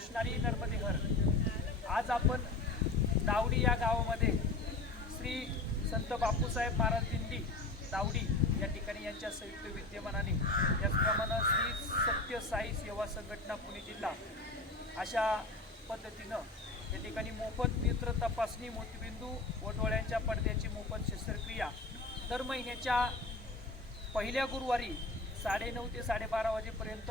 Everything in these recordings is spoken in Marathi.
कृष्णारी नर्मदेहर आज आपण दावडी या गावामध्ये श्री संत बापूसाहेब महाराज दिंडी दावडी या ठिकाणी यांच्या संयुक्त विद्यमानाने त्याचप्रमाणे श्री सत्य साई सेवा संघटना पुणे जिल्हा अशा पद्धतीनं या ठिकाणी मोफत नेत्र तपासणी मोतीबिंदू व डोळ्यांच्या पडद्याची मोफत शस्त्रक्रिया दर महिन्याच्या पहिल्या गुरुवारी साडेनऊ ते साडेबारा वाजेपर्यंत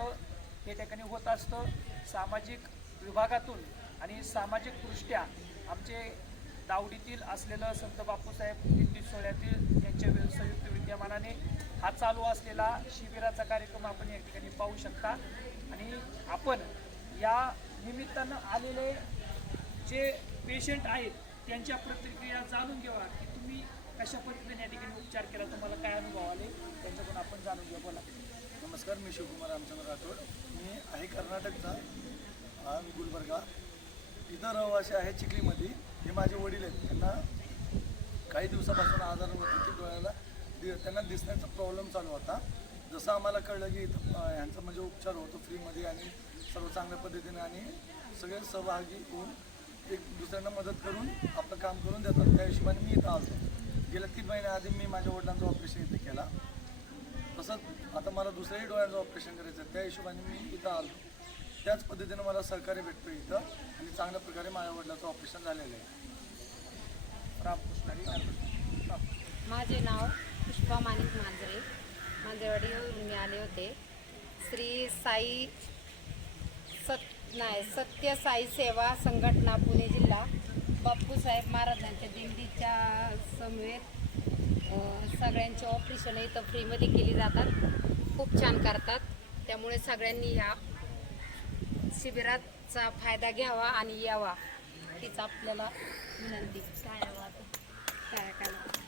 हे ठिकाणी होत असतं. सामाजिक विभागातून आणि सामाजिकदृष्ट्या आमचे दावडीतील असलेलं संत बापूसाहेब दिंडी सोहळ्यातील यांच्या संयुक्त विद्यमानाने हा चालू असलेला शिबिराचा कार्यक्रम आपण या ठिकाणी पाहू शकता. आणि आपण या निमित्तानं आलेले जे पेशंट आहेत त्यांच्या प्रतिक्रिया जाणून घ्यावा की तुम्ही कशा पद्धतीने या ठिकाणी उपचार केला तुम्हाला काय अनुभव आले त्यांच्याकडून आपण जाणून घ्या नमस्कार मी शिवकुमार रामचंद्र राठोड. मी आहे कर्नाटकचा हा मी गुलबर्गा. इथं रहिवासी आहे चिखलीमध्ये. हे माझे वडील आहेत. त्यांना काही दिवसापासून आजार होते. की डोळ्याला दि त्यांना दिसण्याचा प्रॉब्लेम चालू होता. जसं आम्हाला कळलं की इथं ह्यांचा म्हणजे उपचार होतो फ्रीमध्ये आणि सर्व चांगल्या पद्धतीने आणि सगळे सहभागी होऊन एक दुसऱ्यांना मदत करून आपलं काम करून देतात. त्या हिशोबाने मी इथं आलो. गेल्या तीन महिन्याआधी मी माझ्या वडिलांचं ऑपरेशन इथे केला. तसंच आता मला दुसऱ्याही डोळ्यांचं ऑपरेशन करायचं आहे त्या हिशोबाने मी इथं आलो. त्याच पद्धतीनं मला सहकार्य भेटतो इथं आणि चांगल्या प्रकारे माझ्या वडिलाचं ऑपरेशन झालेलं आहे. रामकृष्णारी माझे नाव पुष्पा मानिक मांजरे. मांजरेवाडीवरून मी आले होते. श्री साई सत नाही सत्य साई सेवा संघटना पुणे जिल्हा. बाप्पूसाहेब महाराजांच्या दिंडीच्या समवेत सगळ्यांचे ऑपरेशन इथं फ्रीमध्ये केली जातात. खूप छान करतात. त्यामुळे सगळ्यांनी या शिबिराचा फायदा घ्यावा आणि यावा हीच आपल्याला विनंती. काय काय